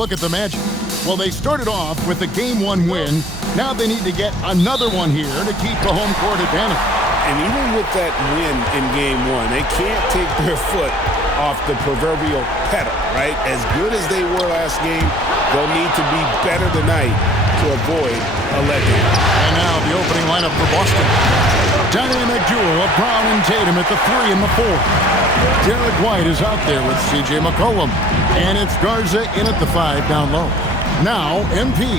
look at the Magic. Well, they started off with a Game 1 win. Now they need to get another one here to keep the home court advantage. And even with that win in Game 1, they can't take their foot off the proverbial pedal, right? As good as they were last game, they'll need to be better tonight to avoid a letdown. And now the opening lineup for Boston. Dynamic duo of Brown and Tatum at the 3 and the 4. Derek White is out there with C.J. McCollum. And it's Garza in at the 5 down low. Now MP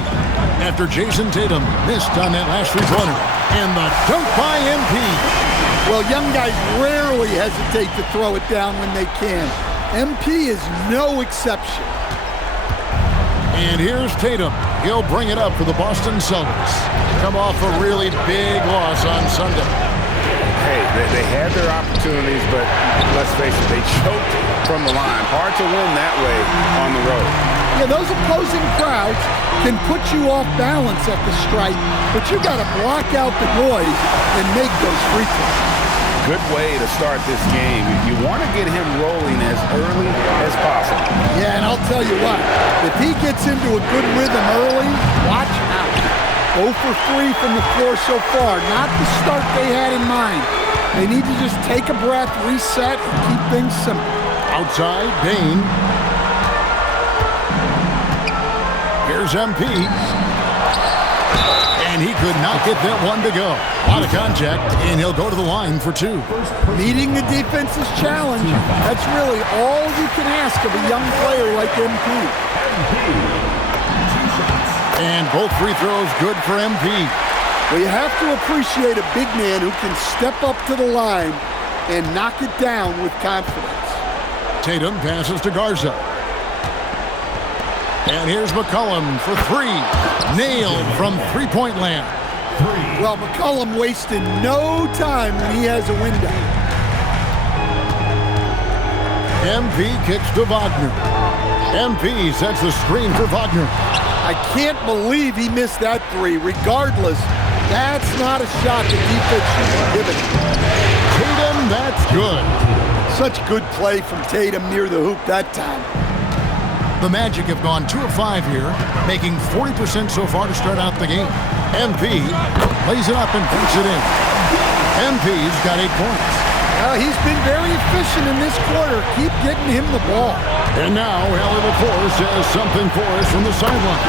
after Jason Tatum missed on that last three-pointer. And the dunk by MP. Well, young guys rarely hesitate to throw it down when they can. MP is no exception. And here's Tatum. He'll bring it up for the Boston Celtics. Come off a really big loss on Sunday. Hey, they had their opportunities, but let's face it, they choked from the line. Hard to win that way on the road. Yeah, those opposing crowds can put you off balance at the stripe, but you got to block out the noise and make those free throws. Good way to start this game. You want to get him rolling as early as possible. Yeah, and I'll tell you what, if he gets into a good rhythm early, watch out. 0 for 3 from the floor so far. Not the start they had in mind. They need to just take a breath, reset, and keep things simple. Outside, Bane. Here's MP. And he could not get that one to go. Out of contact, and he'll go to the line for 2. Meeting the defense's challenge, that's really all you can ask of a young player like MP. And both free throws good for MP. Well, you have to appreciate a big man who can step up to the line and knock it down with confidence. Tatum passes to Garza. And here's McCollum for 3. Nailed from three-point land. Well, McCollum wasted no time when he has a window. MP kicks to Wagner. MP sets the screen for Wagner. I can't believe he missed that 3. Regardless, that's not a shot the defense should be giving. Tatum, that's good. Such good play from Tatum near the hoop that time. The Magic have gone 2 of 5 here, making 40% so far to start out the game. MP lays it up and puts it in. MP's got 8 points. He's been very efficient in this quarter. Keep getting him the ball. And now, Allie LaForce has something for us from the sideline.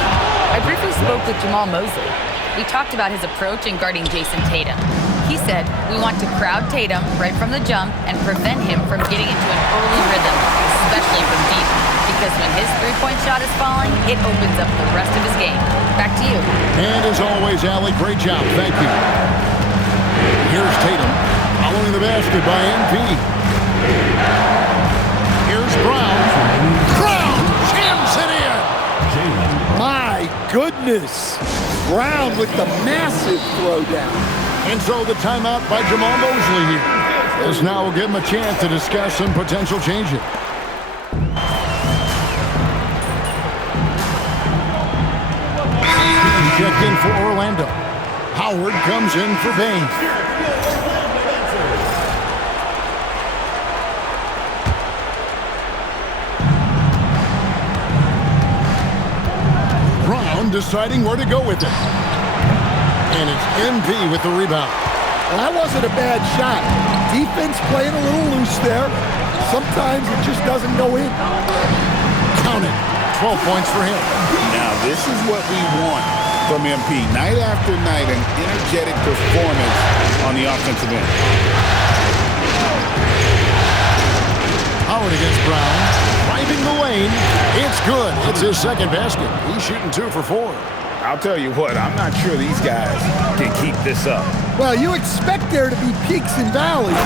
I briefly spoke with Jamal Mosley. We talked about his approach in guarding Jason Tatum. He said, we want to crowd Tatum right from the jump and prevent him from getting into an early rhythm, especially from deep. Because when his three-point shot is falling, it opens up the rest of his game. Back to you. And as always, Allie, great job. Thank you. Here's Tatum. Following the basket by MP. Here's Brown. Brown jams it in. My goodness. Brown with the massive throwdown. And so the timeout by Jamal Mosley here. This now will give him a chance to discuss some potential changes. Checked in for Orlando. Howard comes in for Bane. Deciding where to go with it. And it's MP with the rebound. Well, that wasn't a bad shot. Defense playing a little loose there. Sometimes it just doesn't go in. Count it. 12 points for him. Now, this is what we want from MP. Night after night, an energetic performance on the offensive end. Howard against Brown. Driving the lane. It's good. It's his second basket. He's shooting 2 for 4. I'll tell you what, I'm not sure these guys can keep this up. Well, you expect there to be peaks and valleys,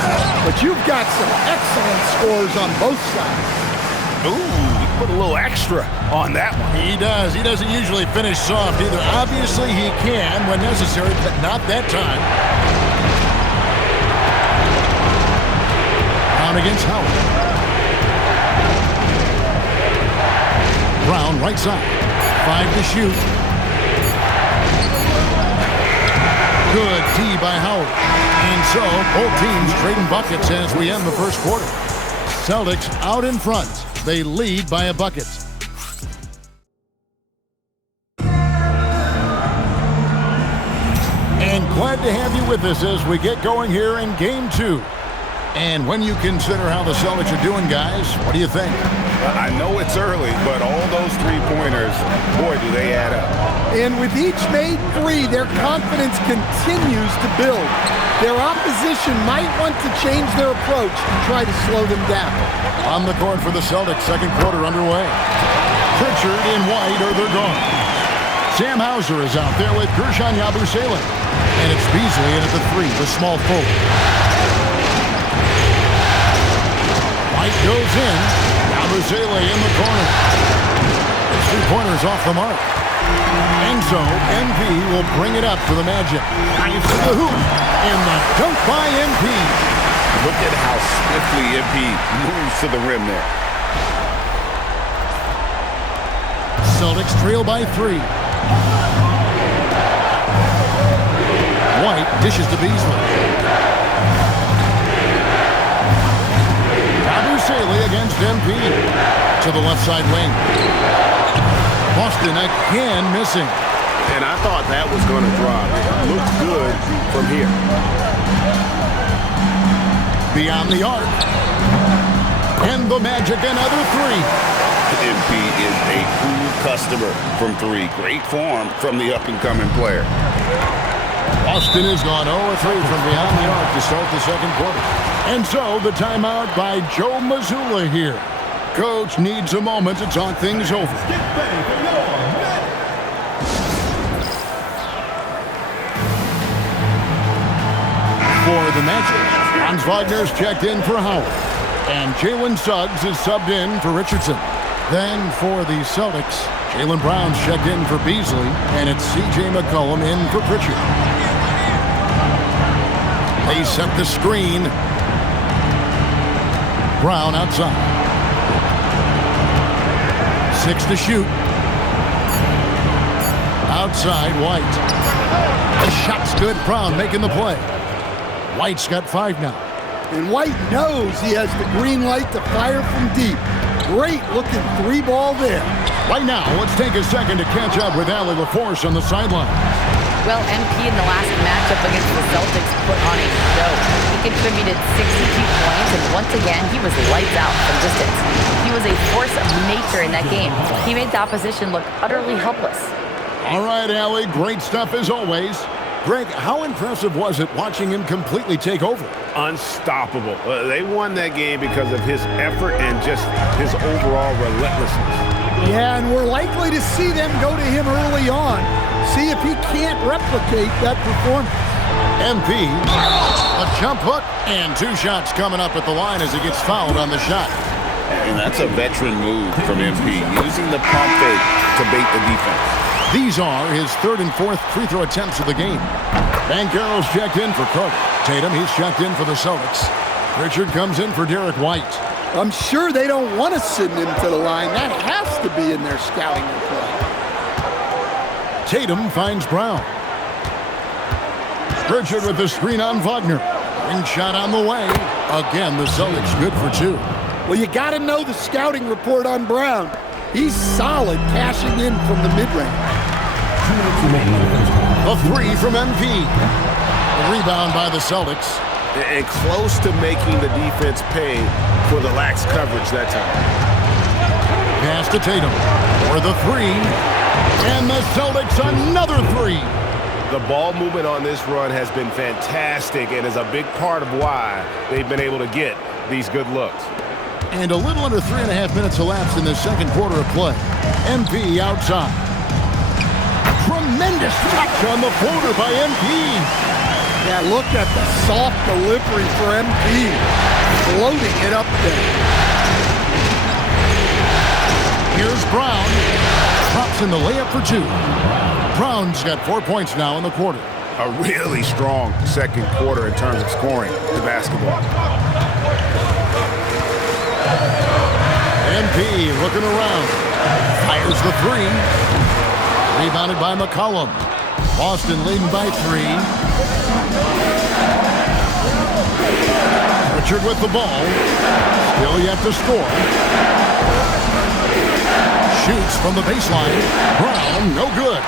but you've got some excellent scores on both sides. Ooh, he put a little extra on that one. He does. He doesn't usually finish soft either. Obviously, he can when necessary, but not that time. Brown against Howard. Brown right side. 5 to shoot. Good D by Howard. And so both teams trading buckets as we end the first quarter. Celtics out in front. They lead by a bucket. Glad to have you with us as we get going here in Game 2. And when you consider how the Celtics are doing, guys, what do you think? I know it's early, but all those three-pointers, boy, do they add up. And with each made three, their confidence continues to build. Their opposition might want to change their approach and try to slow them down. On the court for the Celtics, second quarter underway. Pritchard and White are they're gone. Sam Hauser is out there with Gershon Yabusele. And it's Beasley in at the three with small forward. White goes in. Yabusele in the corner. His three-pointers off the mark. And so, MP will bring it up for the Magic. Drives to the hoop. And the dunk by MP. Look at how swiftly MP moves to the rim there. Celtics trail by 3. White dishes to Beasley. Yabusele against MP. To the left side wing. Boston again missing. And I thought that was going to drop. It looked good from here. Beyond the arc. And the Magic another three. MP is a cool customer from 3. Great form from the up-and-coming player. Boston has gone 0-3 from beyond the arc to start the second quarter. And so the timeout by Joe Mazzulla here. Coach needs a moment to talk things over. For the Magic, Franz Wagner's checked in for Howard. And Jalen Suggs is subbed in for Richardson. Then for the Celtics, Jaylen Brown's checked in for Beasley, and it's C.J. McCollum in for Pritchard. They set the screen. Brown outside. 6 to shoot. Outside, White. The shot's good. Brown making the play. White's got 5 now. And White knows he has the green light to fire from deep. Great looking 3-ball there. Right now, let's take a second to catch up with Allie LaForce on the sideline. Well, MP in the last matchup against the Celtics put on a show. He contributed 62 points, and once again, he was lights out from distance. He was a force of nature in that game. He made the opposition look utterly helpless. All right, Allie, great stuff as always. Greg, how impressive was it watching him completely take over? Unstoppable. They won that game because of his effort and just his overall relentlessness. Yeah, and we're likely to see them go to him early on. See if he can't replicate that performance. MP, a jump hook, and 2 shots coming up at the line as he gets fouled on the shot. And that's a veteran move from MP, using the pump fake to bait the defense. These are his 3rd and 4th free throw attempts of the game. Banchero's checked in for Cook. Tatum, he's checked in for the Celtics. Pritchard comes in for Derek White. I'm sure they don't want to send him to the line. That has to be in their scouting report. Tatum finds Brown. Pritchard with the screen on Wagner. Ring shot on the way. Again, the Celtics good for 2. Well, you got to know the scouting report on Brown. He's solid cashing in from the mid-range. A 3 from MP. A rebound by the Celtics. And close to making the defense pay for the lax coverage that time. Pass to Tatum for the 3. And the Celtics another 3. The ball movement on this run has been fantastic and is a big part of why they've been able to get these good looks. And a little under 3.5 minutes elapsed in the second quarter of play. MP outside. Tremendous touch on the floater by MP. Yeah, look at the soft delivery for MP. Floating it up there. Here's Brown. Drops in the layup for 2. Brown's got 4 points now in the quarter. A really strong second quarter in terms of scoring the basketball. MP looking around. Fires the 3. Rebounded by McCollum. Boston leading by 3. Pritchard with the ball. Still yet to score. Shoots from the baseline. Brown, no good.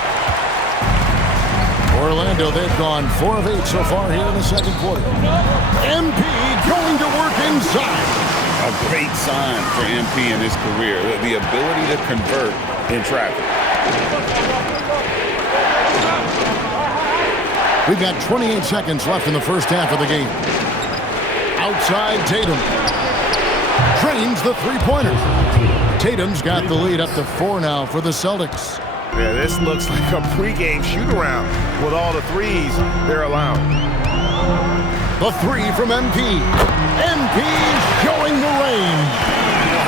Orlando, they've gone 4 of 8 so far here in the second quarter. MP going to work inside. A great sign for MP in his career, the ability to convert in traffic. We've got 28 seconds left in the first half of the game. Outside Tatum. Drains the three-pointer. Tatum's got the lead up to 4 now for the Celtics. Yeah, this looks like a pregame shoot-around with all the threes they're allowing. The three from MP. MP showing the range.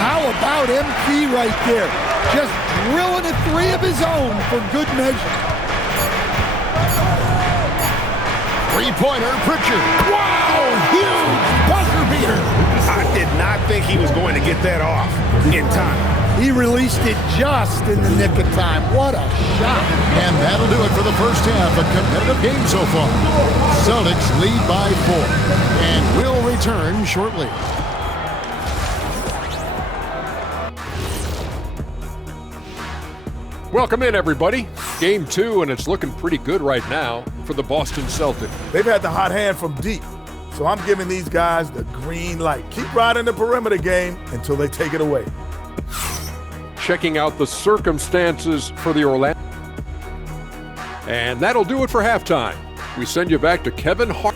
How about MP right there? Just drilling a three of his own for good measure. Three-pointer, Pritchard. Wow, huge buzzer beater. I did not think he was going to get that off in time. He released it just in the nick of time. What a shot. And that'll do it for the first half. A competitive game so far. Celtics lead by 4. And will return shortly. Welcome in, everybody. Game 2, and it's looking pretty good right now for the Boston Celtics. They've had the hot hand from deep, so I'm giving these guys the green light. Keep riding the perimeter game until they take it away. Checking out the circumstances for the Orlando. And that'll do it for halftime. We send you back to Kevin Hart.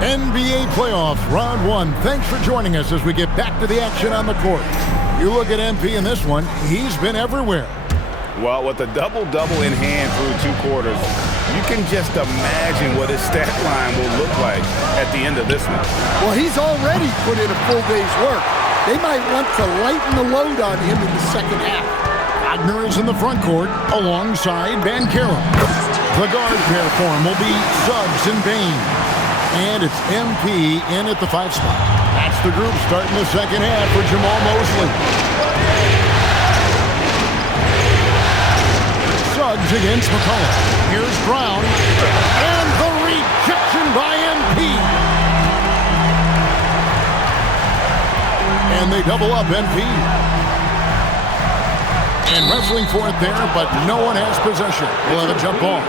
NBA playoffs, round 1. Thanks for joining us as we get back to the action on the court. You look at MP in this one, he's been everywhere. Well, with a double-double in hand through 2 quarters, you can just imagine what his stat line will look like at the end of this one. Well, he's already put in a full day's work. They might want to lighten the load on him in the second half. Wagner is in the front court alongside Banchero. The guard pair for him will be Suggs and Bane. And it's MP in at the 5 spot. That's the group starting the second half for Jamal Mosley. Suggs against McCollum. Here's Brown. And the rejection by MP. And they double up MP. And wrestling for it there, but no one has possession. We'll have a jump ball.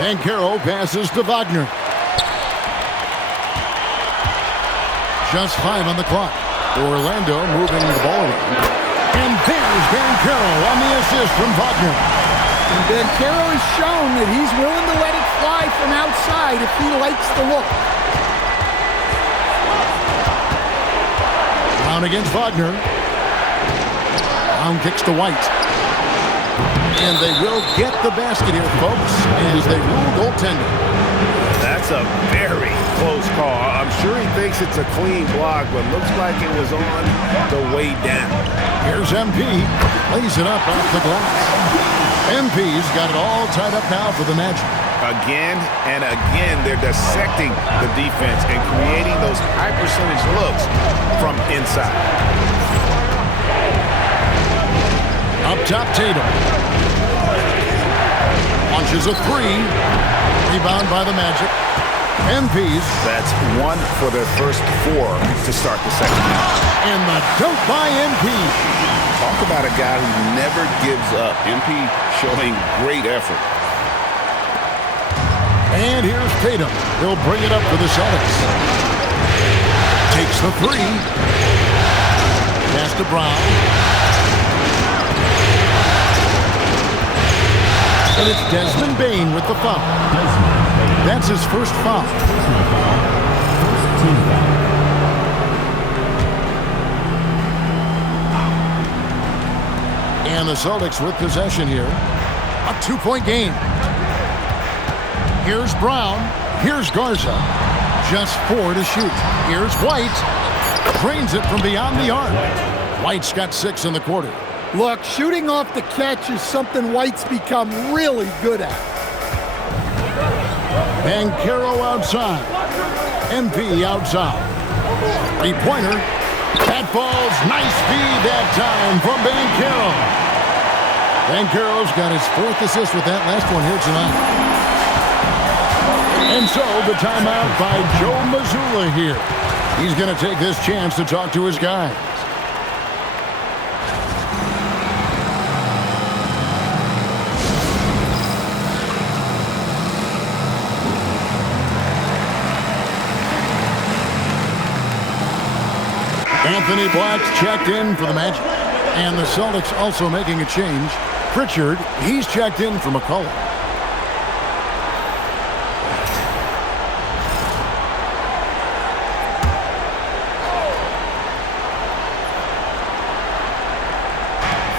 Banchero passes to Wagner. Just 5 on the clock. Orlando moving the ball around. And there's Banchero on the assist from Wagner. And Banchero has shown that he's willing to let it fly from outside if he likes the look. Brown against Wagner. Brown kicks to White. And they will get the basket here, folks, as they rule goaltending. That's a very close call. I'm sure he thinks it's a clean block, but looks like it was on the way down. Here's MP. Lays it up off the glass. MP's got it all tied up now for the Magic. Again and again, they're dissecting the defense and creating those high percentage looks from inside. Up top, Tatum. Launches a 3. Rebound by the Magic. MP's. That's 1 for their first 4 to start the second half. And the dunk by MP. Talk about a guy who never gives up. MP showing great effort. And here's Tatum. He'll bring it up for the Celtics. Takes the 3. Pass to Brown. And it's Desmond Bane with the foul. That's his first foul. And the Celtics with possession here. A 2-point game. Here's Brown. Here's Garza. Just 4 to shoot. Here's White. Drains it from beyond the arc. White's got 6 in the quarter. Look, shooting off the catch is something White's become really good at. Banchero outside. MP outside. 3-pointer. That ball's nice feed that time from Banchero. Banchero's got his 4th assist with that last one here tonight. And so the timeout by Joe Mazzulla here. He's going to take this chance to talk to his guys. Anthony Black's checked in for the Magic. And the Celtics also making a change. Pritchard, he's checked in for McCollum.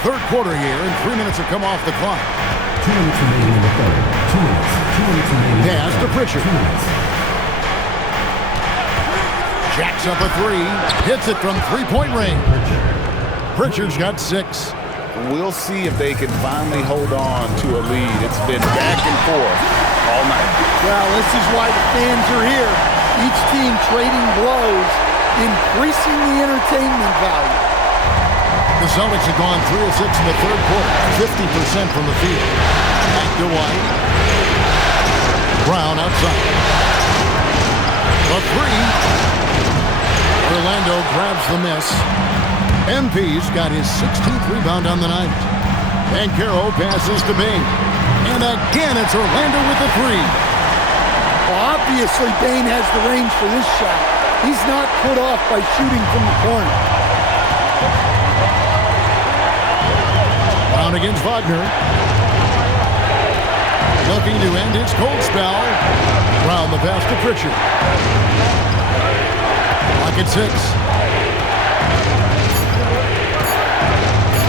Third quarter here, and 3 minutes have come off the clock. 2 minutes remaining in the third. 2 minutes. 2 minutes remaining. Pass to Pritchard. 2 minutes. Jacks up a 3. Hits it from three-point range. Pritchard's got 6. We'll see if they can finally hold on to a lead. It's been back and forth all night. Well, this is why the fans are here. Each team trading blows, increasing the entertainment value. The Celtics have gone 3 of 6 in the third quarter, 50% from the field. Back to White. Brown outside. The 3. Orlando grabs the miss. MP's got his 16th rebound on the night. Banchero passes to Bane. And again, it's Orlando with the 3. Well, obviously, Bane has the range for this shot. He's not put off by shooting from the corner. Brown against Wagner. Looking to end his cold spell. Brown the pass to Pritchard. Clock at 6.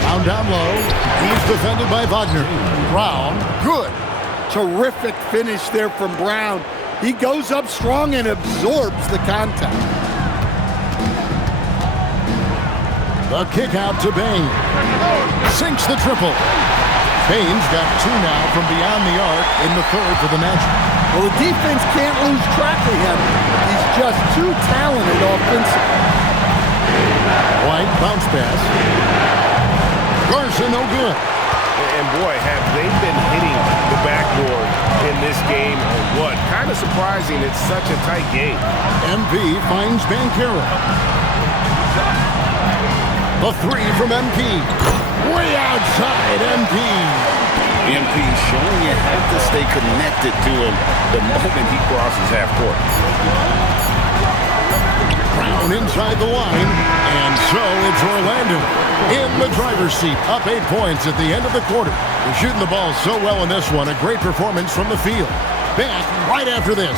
Brown down low. He's defended by Wagner. Brown, good. Terrific finish there from Brown. He goes up strong and absorbs the contact. The kick out to Bane. Sinks the triple. Bane's got 2 now from beyond the arc in the third for the Magic. Well, the defense can't lose track of him. He's just too talented offensively. White bounce pass. Garza no good. And boy, have they been hitting the backboard in this game or what? Kind of surprising it's such a tight game. MP finds Banchero. The 3 from MP. Way outside MP. MP showing you have to stay connected to him the moment he crosses half court. Brown inside the line. And so it's Orlando in the driver's seat. Up 8 points at the end of the quarter. They're shooting the ball so well in this one. A great performance from the field. Back right after this.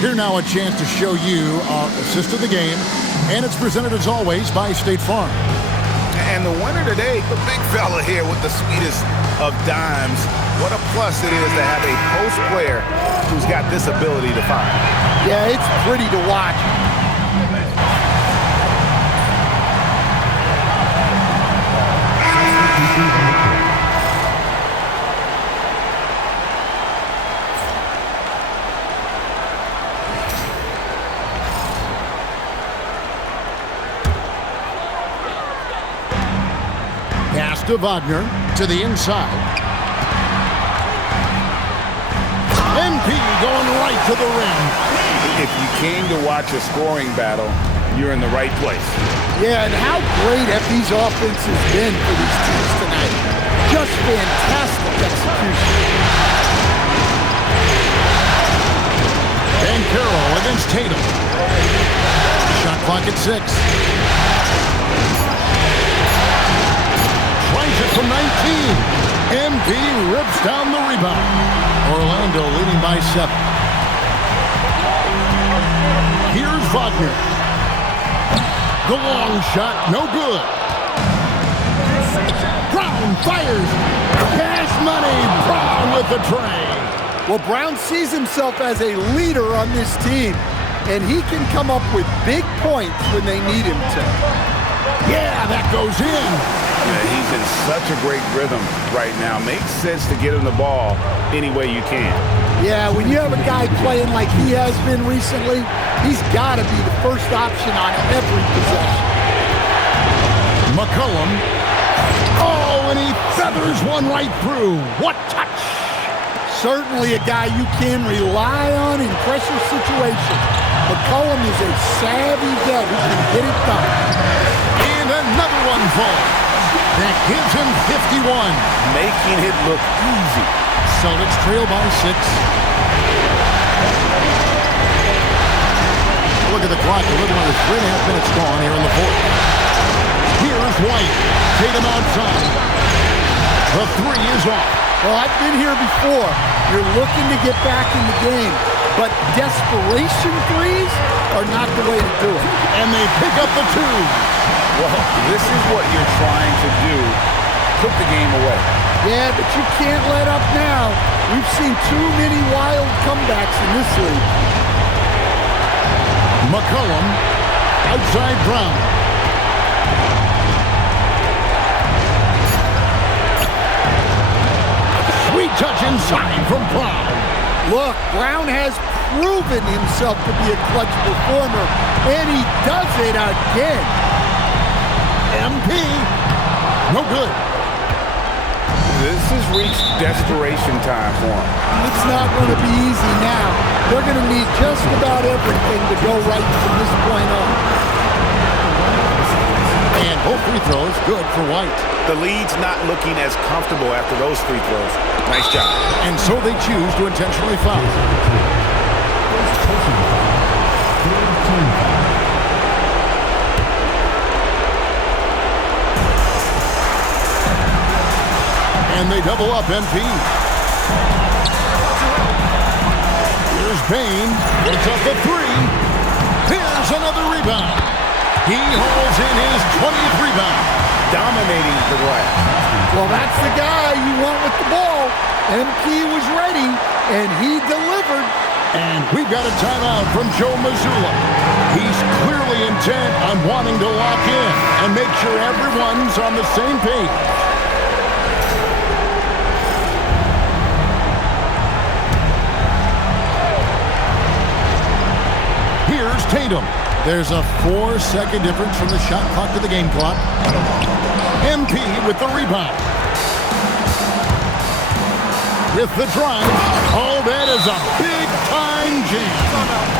Here now a chance to show you our assist of the game. And it's presented as always by State Farm. And the winner today, the big fella here with the sweetest of dimes. What a plus it is to have a post player who's got this ability to find. Yeah, it's pretty to watch. Pass to Wagner to the inside. MP going right to the rim. If you came to watch a scoring battle, you're in the right place. Yeah, and how great FE's offense has been for these teams tonight. Just fantastic execution. Banchero against Tatum. Shot clock at 6. Tries it from 19. MP rips down the rebound. Orlando leading by 7. Here's Wagner. The long shot, no good. Brown fires. Cash money. Brown with the tray. Well, Brown sees himself as a leader on this team, and he can come up with big points when they need him to. Yeah, that goes in. Yeah, he's in such a great rhythm right now. Makes sense to get him the ball any way you can. Yeah, when you have a guy playing like he has been recently, he's got to be the first option on every possession. McCollum. Oh, and he feathers one right through. What touch! Certainly a guy you can rely on in pressure situations. McCollum is a savvy vet who can get it done. And another one falls. That gives him 51. Making it look easy. Celtics trail by 6. Look at the clock. We're looking at 3.5 minutes gone here in the fourth. Here's White. Tatum outside. The three is off. Well, I've been here before. You're looking to get back in the game, but desperation threes are not the way to do it. And they pick up the two. Well, this is what you're trying to do. Put the game away. Yeah, but you can't let up now. We've seen too many wild comebacks in this league. McCollum outside Brown. Sweet touch inside from Brown. Look, Brown has proven himself to be a clutch performer, and he does it again. MP, no good. This has reached desperation time for him. It's not going to be easy now. They're going to need just about everything to go right from this point on. And both free throws good for White. The lead's not looking as comfortable after those free throws. Nice job. And so they choose to intentionally foul. And they double up MP. Here's Bane. Puts up the three. Here's another rebound. He hauls in his 20th rebound. Dominating the glass. Well, that's the guy you want with the ball. MP was ready, and he delivered. And we've got a timeout from Joe Mazzulla. He's clearly intent on wanting to lock in and make sure everyone's on the same page. Here's Tatum. There's a 4-second difference from the shot clock to the game clock. MP with the rebound. With the drive. Oh, that is a big-time jam.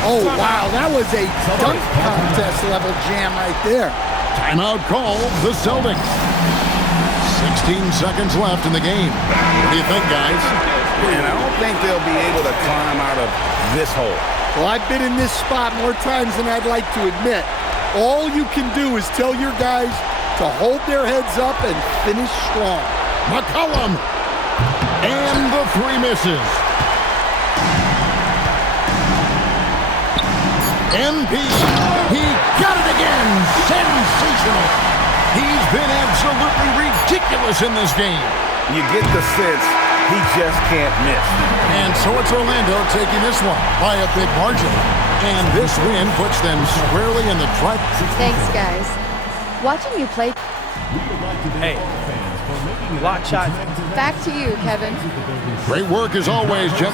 Oh, wow, that was a dunk contest level jam right there. Timeout call, the Celtics. 16 seconds left in the game. What do you think, guys? And I don't think they'll be able to climb out of this hole. Well, I've been in this spot more times than I'd like to admit. All you can do is tell your guys to hold their heads up and finish strong. McCollum. And the three misses. MP. He got it again. Sensational. He's been absolutely ridiculous in this game. You get the sense he just can't miss. And so it's Orlando taking this one by a big margin. And this win puts them squarely in the drive. Thanks, guys. Watching you play. Hey, block shot. Back to you, Kevin. Great work as always, Jeff.